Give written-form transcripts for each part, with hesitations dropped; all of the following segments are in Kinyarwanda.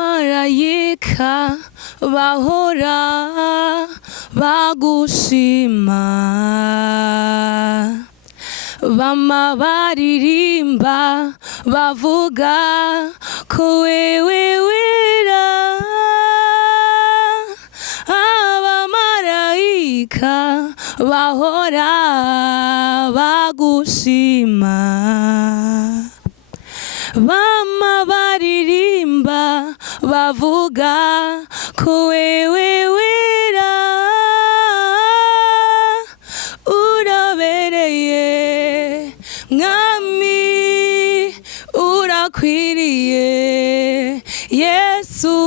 abamarayika bahora bagushima bama baririmba bavuga ko wewe wera abamarayika bahora bagushima bama baririmba bavuga ko wewe wera urabereye mwami urakwiriye Yesu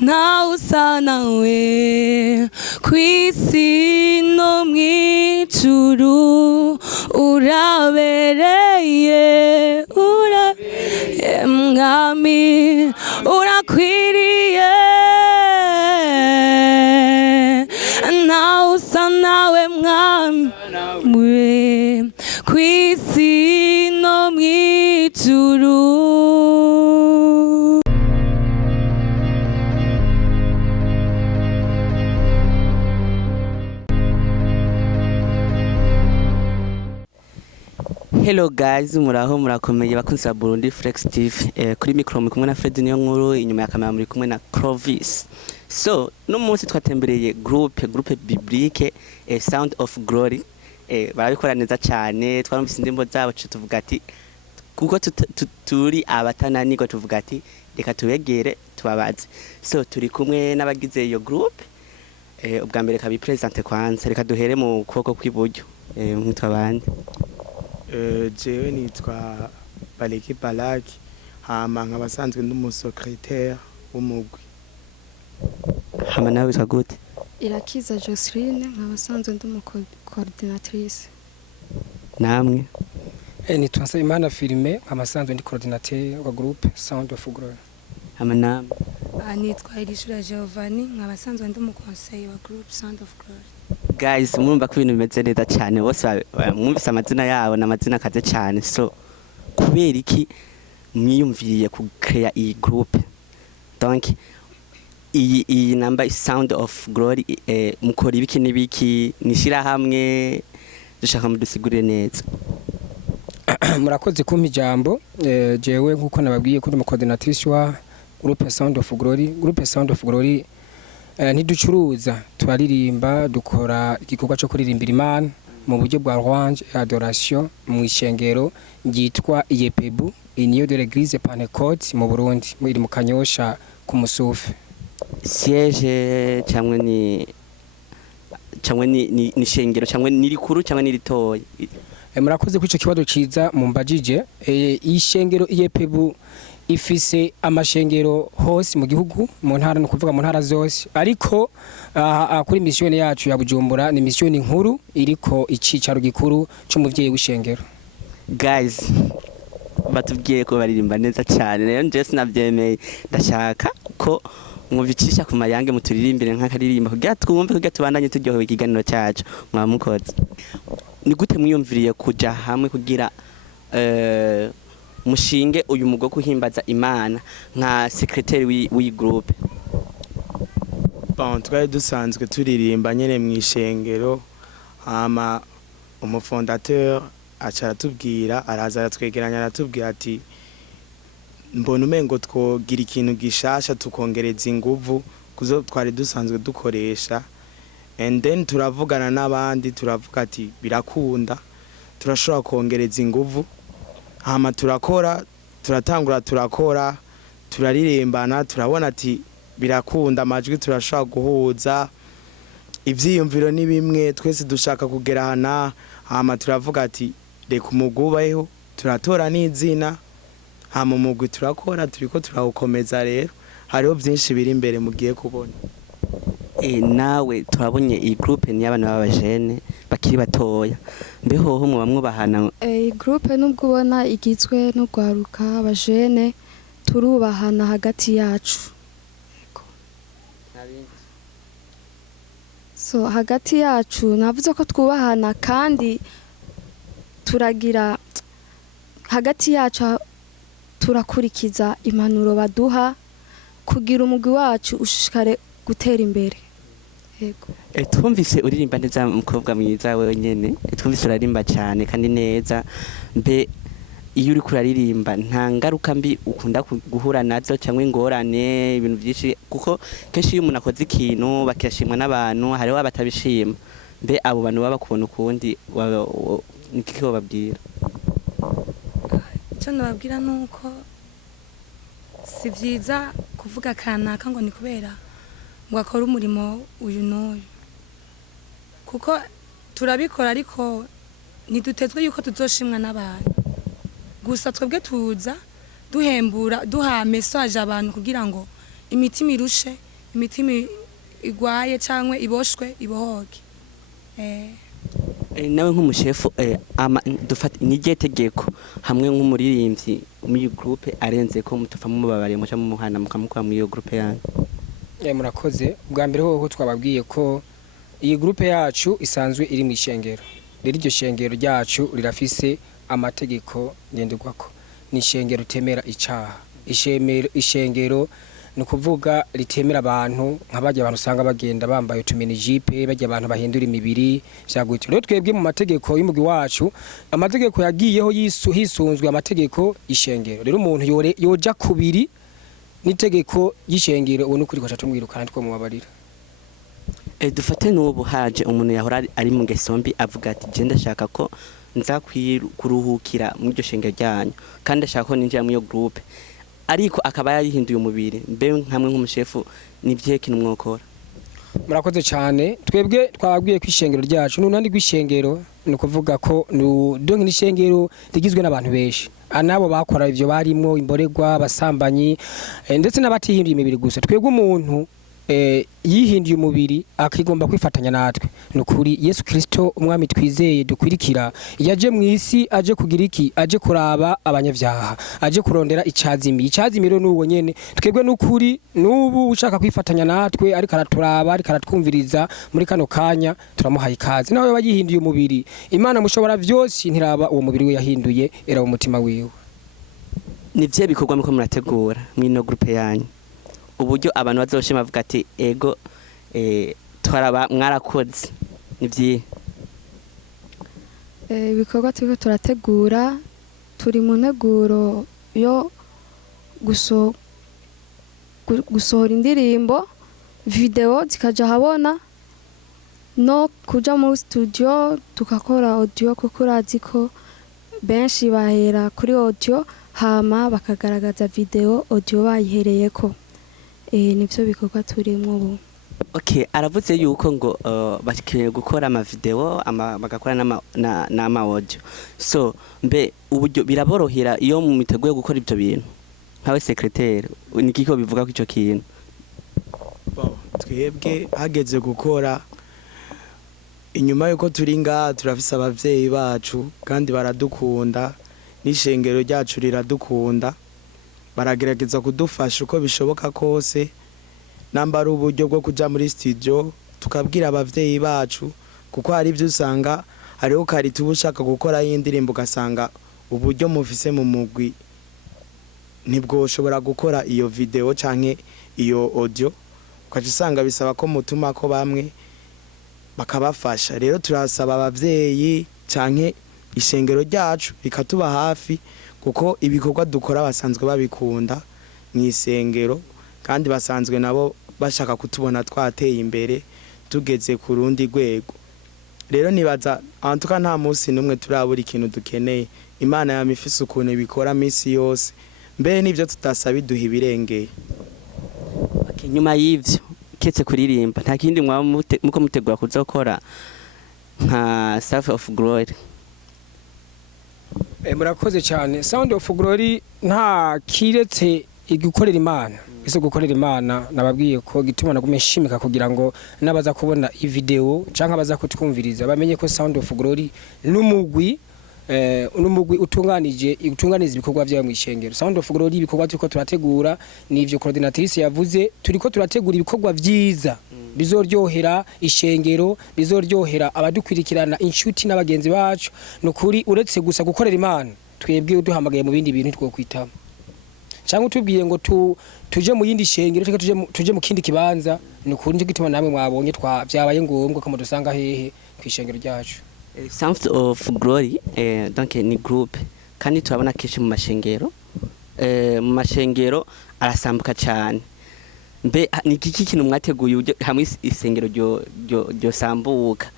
nta usa nawe kw'isi no mw'ijuru urabereye mwami urakwiriye nta usa nawe mwami kw'isi no mw'ijuru. Hello guys, muraho murakomeye bakunzi ba Burundi Flex TV. Kuri micro muri kumwe na Fred niyo nkuru, inyuma ya kamera muri kumwe na Clovis. So no munsi twatembereye groupe biblique Sound of Glory. Barabikora neza cyane, twarumvise indimbo zabo tuvuga ati kuko turi abatananirwa tuvuga ati reka tubegere tubabaze. So turi kumwe n'abagize iyo groupe. Ubwa mbere kabi presente kwanza, reka duhere mu kuboko kw'iburyo. Mwitwa bande? Jewe nitwa Baleki Balaki, hama nk'abasanzwe n'umusecrétaire w'umugwi. Hama nawe witwa gute? Irakiza Joseline, nk'abasanzwe n'umucoordinatrice. Namwe? Nitwa Nsabimana Filime, nk'abasanzwe ndi coordinateur wa groupe Sound of Glory. Hama namwe? Nitwa Irishura Giovanni, nk'abasanzwe ndi umuconseil wa groupe Sound of Glory. Guys, murumva ko ibintu bimeze neza cyane, bose mwumvise amazina yabo n'amazina akaze cyane. So kubera iki mwiyumviriye ku create iyi groupe? Donc iyi number Sound of Glory, mukora ibiki n'ibiki, nishira hamwe, dushaka mudusigurire neza. Murakoze kumpa ijambo. Jewe nkuko nababwiye kuri umucoordinatrice wa groupe Sound of Glory. Groupe Sound of Glory ntiducuruza, turaririmba, dukora igikorwa cyo kuririmbira Imana mu buryo bwa louange et adoration mu ishengero ryitwa UEPEBU Union de l'Église Pentecôte mu Burundi, muri mu Kanyosha ku Musufe. Siège cyangwa ni shengero cyangwa ni rikuru cyangwa ni ritoya? Murakoze kwico kibazo ciza mumbajije. Ishengero UEPEBU ifise amashengero hose mu gihugu, mu ntara no kuvuga mu ntara zose, ariko kuri mission yacu ya Bujumbura ni mission nkuru iriko icicaro gikuru cy'umuvyeyi w'ishengero. Guys, batubwiye ko baririmba neza cyane, rero nje sinavyemeye, ndashaka ko mubicisha ku mayange muturirimbire nk'akaririmba kugira twumve, kugira tubandanye turyohewe ikiganiro cyacu. Mwamukoze ni gute mwiyumviriye kuja hamwe kugira mushinge uyu mugo kuhimbaza Imana nka secrétaire w'i groupe? Bon, twari dusanzwe turirimba nyene mw'ishengero, hama umufondateur acara tubwira, araza aratwegeranya aratubwira ati mbona umengo twogira ikintu gishasha tukongereza inguvu kuzo twari dusanzwe dukoresha, and then turavugana n'abandi turavuga ati birakunda, turashobora kongereza inguvu. Hama turakora, turatangura turakora, turaririmbana, turabona ati birakunda, amajwi turashaka guhuza, ivyiyumviro ni bimwe, twese dushaka kugera hana. Hama turavuga ati reka umugubayeho, turatora n'izina, hama umugwi turakora, turiko turawukomeza. Rero hariho byinshi biri imbere mugiye kubona. Nawe turabonye iyi groupe ni abana b'abajene bakiri batoya, mbeho ho mu bamwe bahana. Groupe nubwo ubona igizwe no gwaruka abajene, turubahana hagati yacu. So hagati yacu navuze ko twubahana, kandi turagira hagati yacu turakurikiza impanuro baduha, kugira umugwi wacu ushishikare gutera imbere. Yego. Twumvise uririmba neza umukobwa mwiza wenyene, twumvise urarimba cyane kandi neza. Mbe iyo uri kuraririmba nta ngaruka mbi ukunda guhura nazo cyangwa ingorane ibintu byinshi, kuko kenshi iyo umuntu akoze ikintu bakiyashimwa n'abantu hariho abatabishima. Mbe abo bantu baba kubona ukundi niki bababwira? Icyo nababwira nuko si byiza kuvuga kanaka ngo ni kubera ngo akora umurimo uyu n'uyu, kuko turabikora ariko ntidutezwe yuko tuzoshimwa n'abantu gusa. Twebwe tuza duhembura duha message abantu kugira ngo imitima irushe, imitima igwaye cyangwa iboshwe ibohoke. Nawe nk'umushefu dufata n'igihe tegeko hamwe nk'umuririmbyi muri groupe arenze ko mutufa mu babare muca mu muhana mukamukwa muri iyo groupe yanyu. Murakoze. Bwa mbere hoho twababwiye ko iyi groupe yacu isanzwe iri mu ishengero. Rero iryo shengero ryacu rirafise amategeko ngenderwako. Ni ishengero temera icaha. Ishengero nukuvuga ritemera abantu nk'abajya abantu usanga bagenda bambaye utuminijipe, bajya abantu bahindura imibiri vyagutse. Rero twebwe mu mategeko y'umugwi wacu, amategeko yagiyeho hisunzwe amategeko y'ishengero. Rero umuntu yoja kubiri n'itegeko y'ishengero ubone ukuri kwaca tumwirukana two mubabarira. Dufate n'ubu haje umuntu yahora ari mu ngesombi avuga ati je ndashaka ko nza kuruhukira mu iryo shengero ryanyu kandi ndashaka ko ninjira mu iyo groupe, ariko akaba yarihinduye umubiri. Mbe nkamwe nk'umushefu nivye kintu mwokora? Murakoze cyane. Twebwe twababwiye ko ishengero ryacu n'unandi rw'ishengero nukuvuga ko donc ni ishengero rigizwe n'abantu benshi, anabo bakora ivyo barimo imboregwa, basambanyi ndetse n'abatihinduye imibiri gusa. Twebwe umuntu yihinduye umubiri akigomba kwifatanya natwe. Nukuri Yesu Kristo umwami twizeye dukwirikira yaje mu isi aje kugira iki? Aje kuraba abanyavyaha, aje kurondera icazimiro n'uwo nyene. Twebwe nukuri n'ubu ushaka kwifatanya natwe ariko araturaba ariko aratwumviriza muri kano kanya turamuhaye ikaze. Nawe bayihinduye umubiri, Imana mushobora vyose ntiraba uwo mubiri we yahinduye era mu mutima wiwe. Nivye bikorwa muko murategura mwino groupe yanyu uburyo abantu bazoshima bavuga ati ego twaraba mwarakoze nivyi? Ibikorwa turiko turategura, turi mu nteguro yo gusohora indirimbo, video zikaja habona, no kuja mu studio tukakora audio, kuko urazi ko benshi bahera kuri audio hama bakagaragaza video audio bayihereyeko. Nivyo bikorwa turimwo ubu. Okay, aravuze yuko ngo bakiye gukora ama video bagakora n'ama audio. So mbe uburyo biraborohera iyo mu mitego yo gukora ibyo bintu nkawe secrétaire nikiko bivuga ko ico kintu? Twebwe hageze gukora, inyuma yuko turi ngaha turafise abavyeyi bacu kandi baradukunda, n'ishengero ryacu riradukunda, baragerageza kudufasha uko bishoboka kose. Namba ari uburyo bwo kuja muri studio tukabwira abavyeyi bacu, kuko hari ivyo usanga hariho kari tubushaka gukora y'indirimbo ugasanga uburyo mufise mu mugwi nibwo ushobora gukora iyo video canke iyo audio, ukaje usanga bisaba ko mutuma ko bamwe bakabafasha. Rero turasaba abavyeyi canke ishengero ryacu rikatuba hafi, kuko ibikorwa dukora basanzwe babikunda mu isengero kandi basanzwe nabo bashaka kutubona twateye imbere tugeze ku rundi rwego. Rero nibaza antuka nta munsi numwe turabura ikintu dukeneye. Imana yamifise ukuntu ibikora misi yose, mbere nivyo tutasaba iduha ibirengeye. Okay, nyuma y'ivyo ketse kuririmba nta kindi muko mutegura kuzokora nka Sound of Glory? Murakoze cyane. Sound of Glory nta kiretse igukorera Imana. Ese gukorera Imana nababwiye ko gituma nagumeshimika kugira ngo nabaza kubona i video canka baza kutwumviriza bamenye ko Sound of Glory n'umugwi utunganiza ibikorwa byayo mu ishengero. Sound of Glory ibikorwa turiko turategura n'ivyo coordinatrice yavuze, turiko turategura ibikorwa vyiza bizoryohera ishengero, bizoryohera abadukwirikirana inshuti n'abagenzi bacu. Nukuri uretse gusa gukorera Imana, twebwe uduhamagaye mu bindi bintu twokwitamo. cyangwa utubwiye ngo tuje mu yindi shengero cyangwa tuje mu kindi kibanza ni ukuri nje gituma namwe mwabonye byabaye ngombwa ko mudusanga hehe kwishengero ryacu. Sounds of Glory donc ni groupe kandi turabona kenshi mu mashengero arasambuka cyane. Mbe ni iki kintu mwateguye hamwe isengero ryo sambuka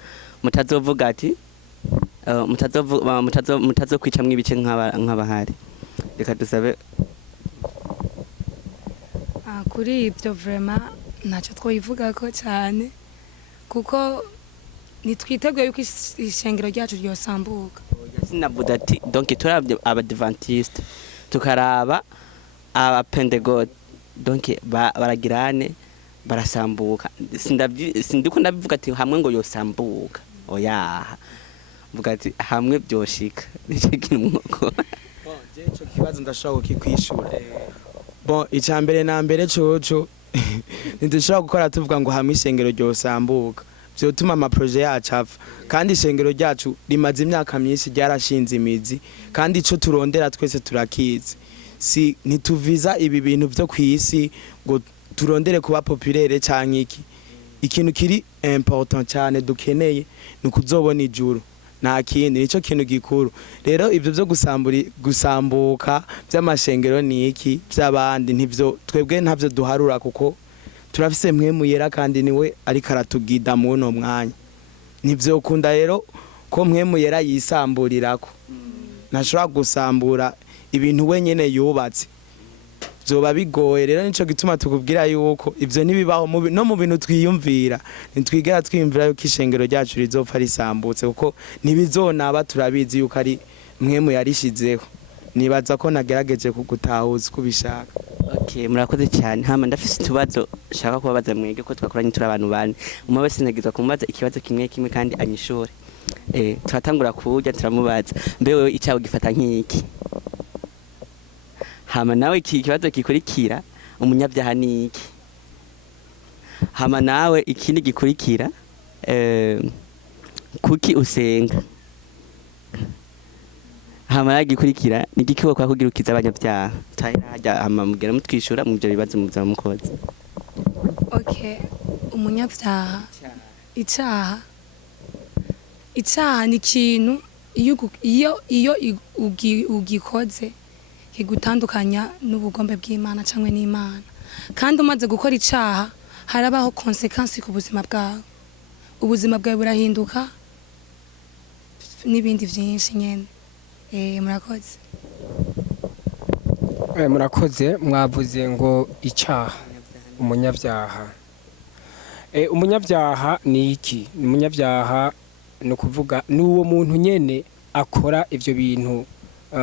mutazovuga ati mutazokwicamwe ibice nk'abahari. Reka dusabe kuri ibyo vraiment ntacyo twayivuga ko cyane kuko nitwiteguye yuko ishengero ryacu ryosambuka. sinavuga ati donc turabye abadventiste tukaraba abapentecote donc baragirane barasambuka. Sindiko ndabivuga ati hamwe ngo yosambuka oya mvuga ati hamwe byoshika nico kintu Jecho kibazo ndashaka kikwishura. Bon icambere na mbere coco ntidushobora gukora tuvuga ngo hamwe ishengero ryosambuka vyotuma ama projet yacu apfa kandi ishengero ryacu rimaze imyaka myinshi ryarashinze imizi kandi ico turondera twese turakizi. Si ntituviza ibi bintu byo kwisi ngo turondere kuba populaire canke ikintu kiri important cyane dukeneye nukuzobona ijuru nta kindi nico kintu gikuru. Rero ibyo byo gusambuka by'amashengero ni iki by'abandi ntivyo twebwe ntavyo duharura kuko turafise mwemu yera kandi niwe ari karatugida mu no mwanya. Nivyo kunda rero ko mwemu yera yisamburirako ntashobora gusambura ibintu wenyene yubatse byoba bigoye. Rero nico gituma tukubwira yuko ivyo nibibaho no mu bintu twiyumvira ntitwigera twiyumvira yuko ishengero ryacu rizopfa risambutse kuko nibizonaba turabizi yuko ari mwemu yarishizeho. Nibaza ko nagerageje kugutahuza kubishaka. Okay, murakoze cyane. Hama ndafise tubazo shaka kubabaza mwege ko twakoranye turi abantu bane. Umwe wese nagizwa kumubaza ikibazo kimwe kandi anyishure. Turatangura kurya turamubaza. Mbewe icyawo gifata nk'iki? Hama nawe ikibazo gikurikira umunyabyaha ni iki? Hama nawe ikindi gikurikira kuki usenga? Hama gikurikira ni gikiwo kwa kugira ukiza abanyabyaha. Hajya hama mugera mutwishura mu byo bibazo mu mukozi. Okay, umunyabyaha icyaha ni ikintu iyo ugikoze kigutandukanya n'ubugombe bw'Imana cyangwa n'Imana kandi umaze gukora icyaha harabaho consequence ku buzima bwawe. Ubuzima bwawe burahinduka n'ibindi byinshi nyene. Murakoze. Murakoze mwavuze ngo icyaha umunyabyaha. Umunyabyaha ni iki? Umunyabyaha no kuvuga n'uwo muntu nyene akora ivyo bintu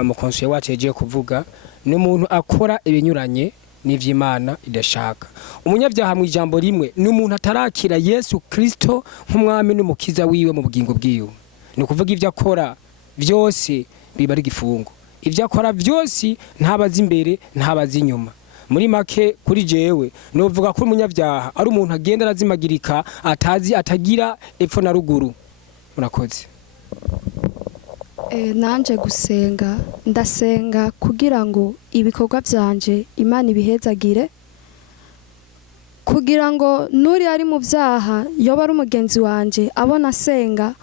mu konsuye wacu yagiye kuvuga n'umuntu akora ibinyuranye n'ivy'Imana idashaka. Umunyabyaha mu ijambo rimwe n'umuntu atarakira Yesu Kristo nk'umwami n'umukiza wiwe mu bugingo bwiwe. No kuvuga ivyo akora byose biba ari gifungo. Ivyo akora byose ntabaza imbere ntabaza inyuma. Muri make kuri jewe novuga ko umunyabyaha ari umuntu agenda arazimagirika atagira epfo na ruguru. Murakoze. Nanje gusenga ndasenga kugira ngo ibikorwa byanje Imana ibihezagire kugira ngo nuri ari mu byaha yoba ari umugenzi wanje abona asenga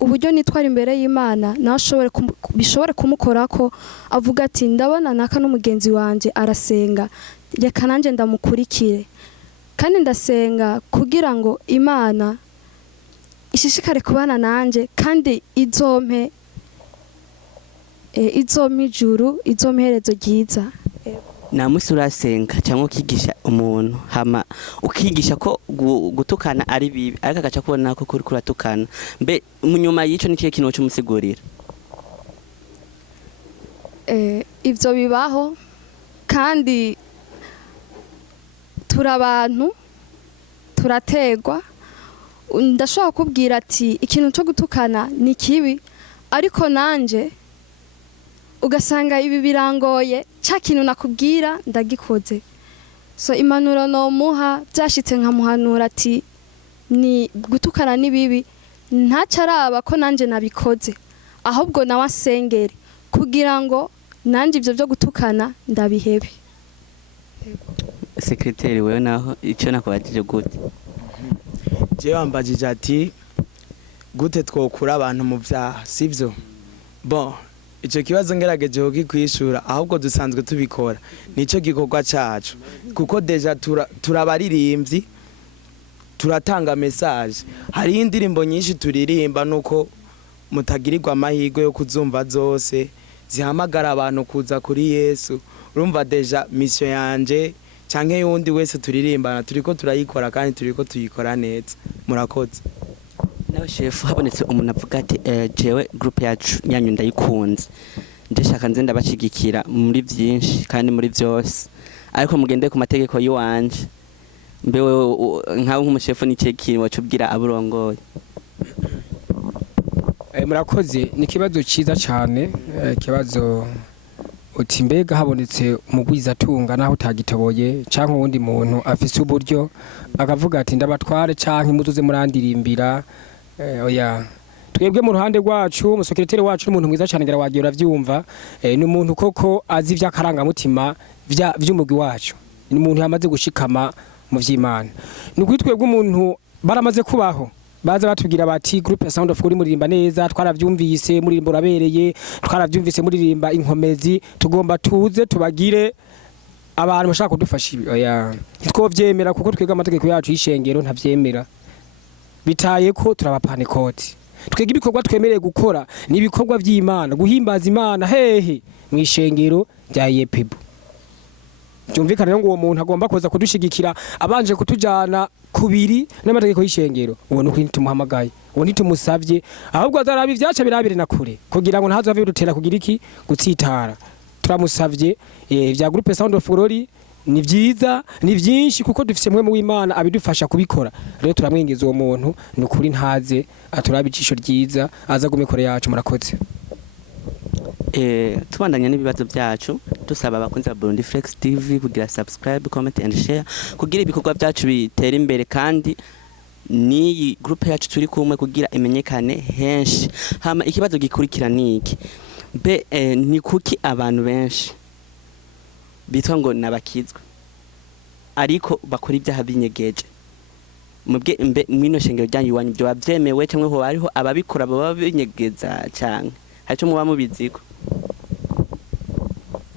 uburyo nitwara imbere y'Imana nashobore bishobore kumukora ko avuga ati ndabona naka n'umugenzi wanje arasenga reka nanje ndamukurikire. Kandi ndasenga kugira ngo Imana ishishikare kubana nanje kandi izompe ijuru izomperezo ryiza. Namusi urasenga cyangwa ukigisha umuntu hama ukigisha ko gutukana ari bibi ariko agaca kubona ko kuri kuratukana. Mbe munyuma yico ni kiye kintu cyumusigurira? Ivyo bibaho kandi turabantu turategwa. Ndashobora kubwira ati ikintu cyo gutukana ni kibi ariko nanje ugasanga ibi birangoye cya kintu nakubwira ndagikoze. So impanuro no muha byashitse nkamuhanura ati ni gutukana ni bibi ntacaraba ko nanje nabikoze ahubwo nawe asengere kugira ngo nanje ivyo byo gutukana ndabihebe. secretary wewe naho ico nakubajije gute je wambajije ati gute twokura abantu mu vyaha sivyo bon ico kibazo ngerageje kukwishura ahubwo dusanzwe tubikora nico gikorwa cacu kuko deja turabaririmbyi turatanga message hari indirimbo nyinshi turirimba nuko mutagirirwa amahirwe yo kuzumva zose zihamagara abantu kuza kuri Yesu urumva deja mission yanje canke yundi wese turirimbana turiko turayikora kandi turiko tuyikora neza murakoze nawe chef habonetse umuntu avuga ati jewe group yacu yanyu ndayikunze ndashaka nze ndabashigikira muri byinshi kandi muri byose ariko mugende ku mategeko yiwanje mbewe nkawe nk'umushefu n'iceki wacubwira aburongoye murakoze ni kibazo ciza cyane kibazo uti mbega habonetse umugwiza tunga naho utagitoboye canke uwundi muntu afise uburyo akavuga ati ndabatware canke mutuze murandirimbira oya twebwe mu ruhande rwacu umusekreteri wacu n'umuntu mwiza cyane ngira wagiye uravyumva ni umuntu koko azi vy'akaranga mutima vy'umugwi wacu ni umuntu yamaze gushikama mu vy'Imana ni kwitwebwe umuntu baramaze kubaho baza batubwira bati groupe Sound of Kuri muririmba neza twaravyumvise muririmbo urabereye twaravyumvise muririmba inkomezi tugomba tuze tubagire abantu bashaka kudufasha oya twovyemera kuko twega amategeko yacu y'ishengero ntavyemera bitaye ko turabapane koti twega ibikorwa twemereye gukora ni ibikorwa vy'Imana guhimbaza Imana hehe mwishengero rya UEPEBU byumvikana rero ngo uwo muntu agomba kuza kudushigikira abanje kutujana kubiri n'amategeko y'ishengero uwo nuko tumuhamagaye uwo ntitumusavye ahubwo azarabi vyaca birabire na kure kugira ngo ntazo ave bidutera kugira iki gutsitara turamusavye vya groupe Sound of Glory ni vyiza ni vyinshi kuko dufise mwe mu Imana abidufasha kubikora rero turamwingiza uwo muntu ni kuri ntaze aturabicisho ryiza aza gumikore yacu murakoze tubandanya n'ibibazo byacu dusaba abakunzi ba Burundi Flex TV kugira subscribe comment and share kugira ibikorwa byacu bitera imbere kandi ni groupe yacu turi kumwe kugira imenyekane henshi hama ikibazo gikurikira niki be ni kuki abantu benshi bitwa ngo nabakizwa ariko bakora ibyaha binyegeje mubwe mwino shengero ryanyu wanyu byo bavyemewe cyangwa ho hariho ababikora baba binyegeza cyane haco muba mubiziko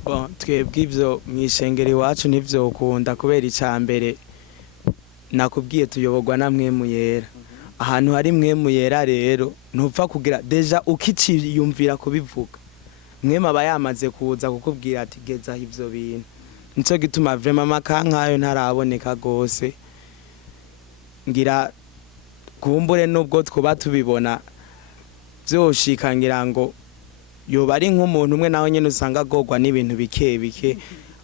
bon twebwe ivyo mwishengero iwacu nivyo ukunda kubera icambere nakubwiye tuyoborwa na mwe muyera ahantu hari mwe muyera rero ntupfa kugira deja ukiciyumvira kubivuga mwe maba yamaze kuza kukubwira ati geza ivyo bintu nico gituma vraiment makankayo ntaraboneka gose ngira kumbure nubwo twoba tubibona byoshika ngira ngo yoba ari nk'umuntu umwe naho nyene usanga agogwa n'ibintu bike bike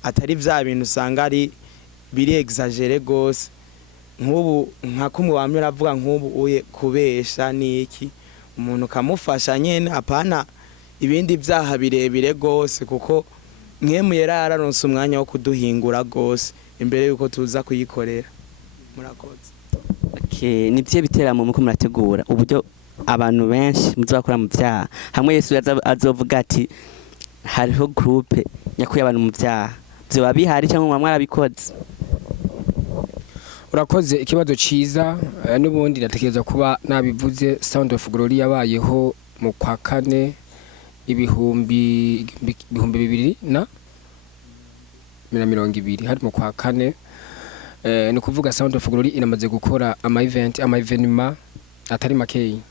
atari vya bintu usanga ari biri exagere gose nk'ubu nka kumwe wamye uravuga nk'ubu uye kubesha niki umuntu kamufasha nyene apana ibindi vyaha birebire gose kuko mwemu yararonse umwanya wo kuduhingura gose imbere yuko tuza kuyikorera murakoze okay nivye bitera mu muko murategura uburyo abantu benshi muzakora mu vyaha hamwe Yesu azovuga ati hariho groupe nyakuye abantu mu vyaha byo babihari cyangwa mwarabikoze urakoze ikibazo ciza n'ubundi natekereza kuba nabivuze Sound of Glory yabayeho mu kwa kane ibihumbi 2020 hari mu kwa kane ni kuvuga Sound of Glory inamaze gukora ama evenement atari makeyi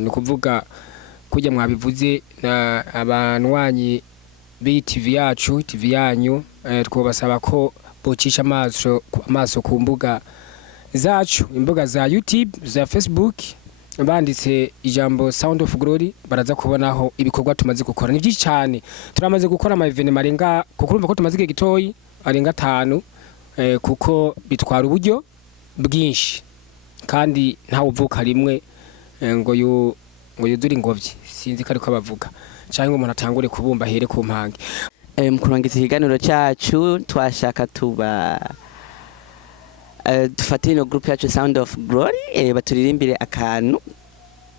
ni kuvuga kujya mwabivuze abanwanyi BTV yacu TV yanyu twobasaba ko bocisha amaso ku mbuga zacu imbuga za YouTube za Facebook banditse ijambo Sound of Glory baraza kubonaho ibikorwa tumaze gukora ni byinshi cyane turamaze gukora ama evenement arenga kuko urumva ko tumaze igihe gitoyi arenga 5 kuko bitwara uburyo bwinshi kandi nta uvuka rimwe ngo yudure ingobyi sinzi ko ariko bavuga cyangwa umuntu atangure kubumba here ku mpange mukurangiza ikiganiro cyacu twashaka dufatire no group yacu Sound of Glory baturirimbire akantu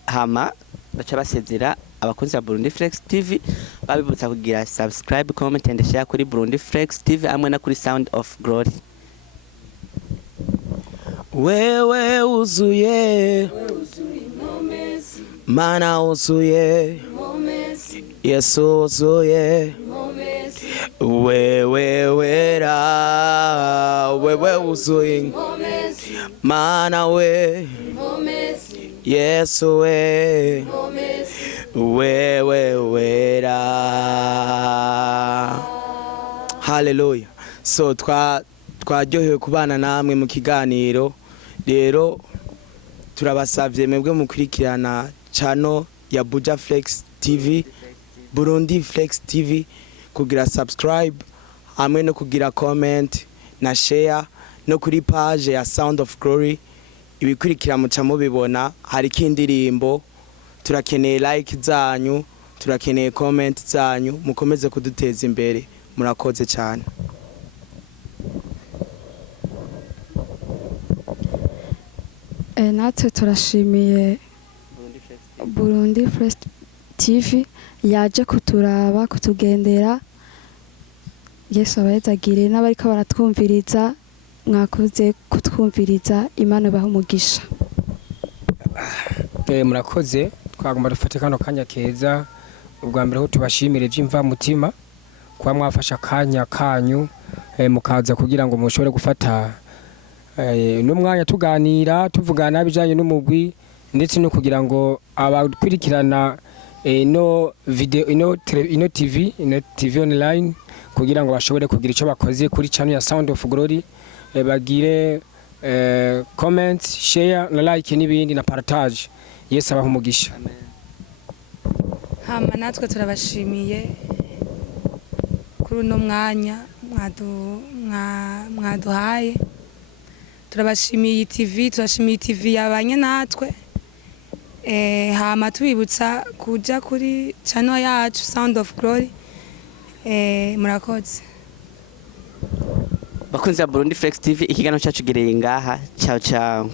hama baca basezera abakunzi ba Burundi Flex TV babibutsa kugira subscribe, comment and share kuri Burundi Flex TV amwe na kuri Sound of Glory. Wewe uzuye mana uzuye Yesu uzuye wewe wera wewe uzuye mana we Yesu we wewe wera. Hallelujah. So twaryohewe kubana namwe mu kiganiro. Rero turabasavye mwebwe mukurikirana channel ya Buja Flex TV, Burundi Flex TV, kugira subscribe hamwe no kugira comment na share no kuri page ya Sound of Glory. Ibikurikira muca mubibona, hari kindirimbo, turakeneye like zanyu, turakeneye comment zanyu, mukomeze kuduteza imbere. Murakoze cyane. Natwe turashimiye Burundi Flex TV yaje kuturaba kutugendera. Yesu abahezagire n'abariko baratwumviriza, mwakoze kutwumviriza, Imana ibahe umugisha. Murakoze, twagomba dufate kano kanya keza ubwa mbere ho tubashimire by'imva mutima kwa mwafasha kanya kanyu mukaza kugira ngo mushobore gufata n'umwanya tuganira tuvugana bijanye n'umugwi ndetse no kugira ngo abakurikirana ino video ino TV online kugira ngo bashobore kugira ico bakoze kuri channel ya Sound of Glory, bagire comment, share na like n'ibindi na partage. Yesu abaho umugisha. Hama natwe turabashimiye kuri uno mwanya mwaduhaye. Turabashimiye TV, turashimiye TV yabanye natwe. Hama tubibutsa kuja kuri channel yacu Sound of Glory. Murakoze. Bakunzi ba Burundi Flex TV, ikiganiro cyacu gireye ngaha. Ciao ciao.